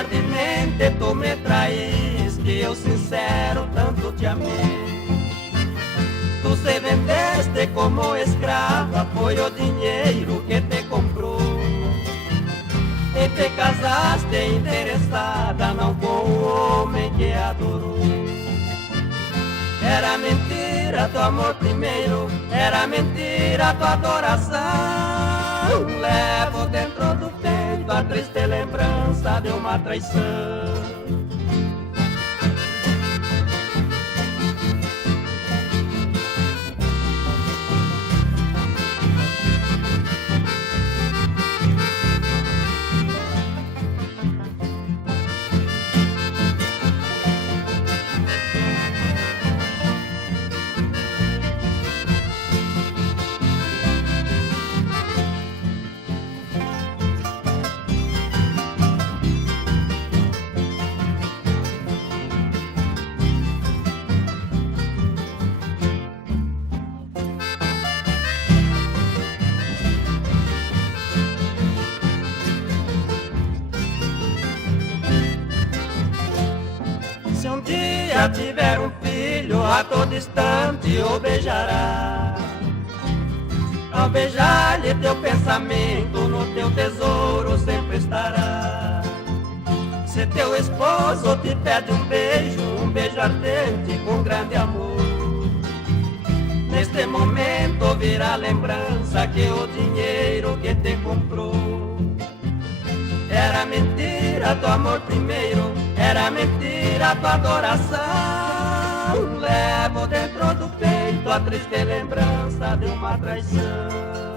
cobardemente tu me traíste, eu sincero tanto te amei. Tu se vendeste como escrava, foi o dinheiro que te comprou. E te casaste interessada, não com o homem que adorou. Era mentira teu amor primeiro, era mentira tua adoração. Levo dentro do peito a triste lembrança de uma traição. Se um dia tiver um filho, a todo instante o beijará. Ao beijar-lhe teu pensamento, no teu tesouro sempre estará. Se teu esposo te pede um beijo ardente com grande amor, neste momento virá a lembrança que o dinheiro que te comprou. Era mentira teu amor primeiro, era mentira tua adoração. Levo dentro do peito a triste lembrança de uma traição.